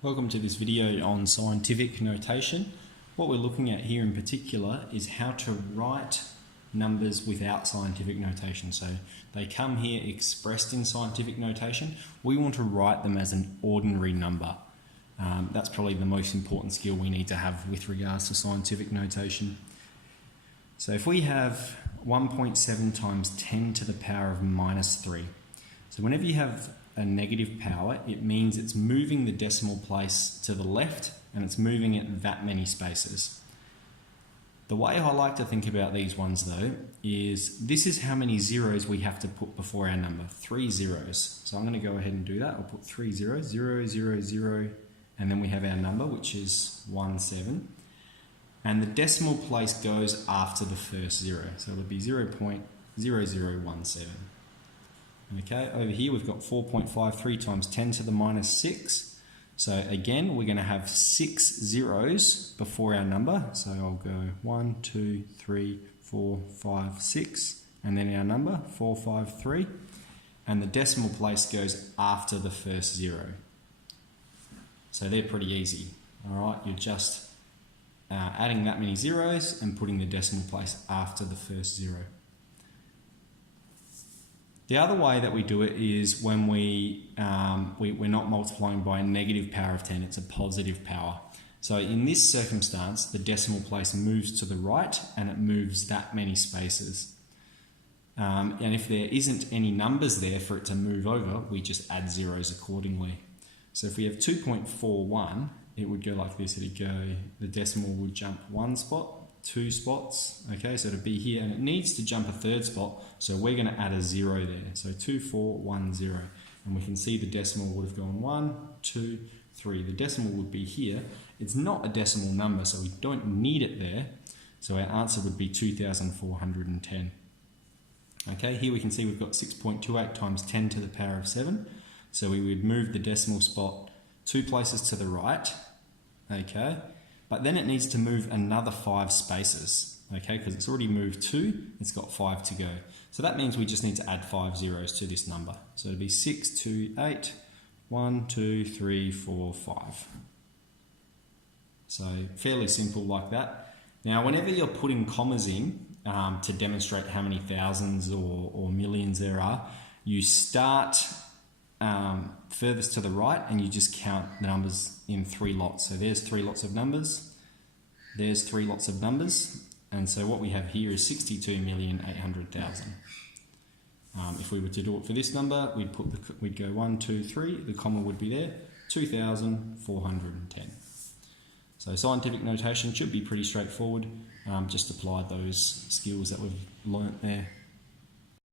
Welcome to this video on scientific notation. What we're looking at here in particular is how to write numbers without scientific notation. So they come here expressed in scientific notation. We want to write them as an ordinary number. That's probably the most important skill we need to have with regards to scientific notation. So if we have 1.7 times 10 to the power of minus 3. So whenever you have a negative power, it means it's moving the decimal place to the left and it's moving it that many spaces. The way I like to think about these ones though is this is how many zeros we have to put before our number, 3 zeros. So I'm going to go ahead and do that. I'll put 3 zeros, 0, 0, 0, and then we have our number, which is 17. And the decimal place goes after the first zero. So it'll be 0.0017. Okay, over here we've got 4.53 times 10 to the minus 6. So again, we're going to have 6 zeros before our number. So I'll go 1, 2, 3, 4, 5, 6, and then our number, 453. And the decimal place goes after the first zero. So they're pretty easy. All right, you're just adding that many zeros and putting the decimal place after the first zero. The other way that we do it is when we're not multiplying by a negative power of 10, it's a positive power. So in this circumstance, the decimal place moves to the right and it moves that many spaces. And if there isn't any numbers there for it to move over, we just add zeros accordingly. So if we have 2.41, it would go like this. It'd go, the decimal would jump 1 spot, 2 spots, okay, so it'll be here and it needs to jump a 3rd spot, so we're going to add a 0 there, so 2410, and we can see the decimal would have gone 1, 2, 3. The decimal would be here. It's not a decimal number, so we don't need it there, so our answer would be 2410. Okay, here we can see we've got 6.28 times 10 to the power of 7, so we would move the decimal spot 2 places to the right, okay, but then it needs to move another 5 spaces, okay, because it's already moved 2, it's got 5 to go. So that means we just need to add 5 zeros to this number. So it'll be 6, 2, 8, 1, 2, 3, 4, 5. So fairly simple like that. Now, whenever you're putting commas in to demonstrate how many thousands or millions there are, you start furthest to the right and you just count the numbers in 3 lots. So there's 3 lots of numbers, there's 3 lots of numbers, and so what we have here is 62,800,000. If we were to do it for this number, we'd go 1, 2, 3, the comma would be there, 2,410. So scientific notation should be pretty straightforward, just apply those skills that we've learnt there.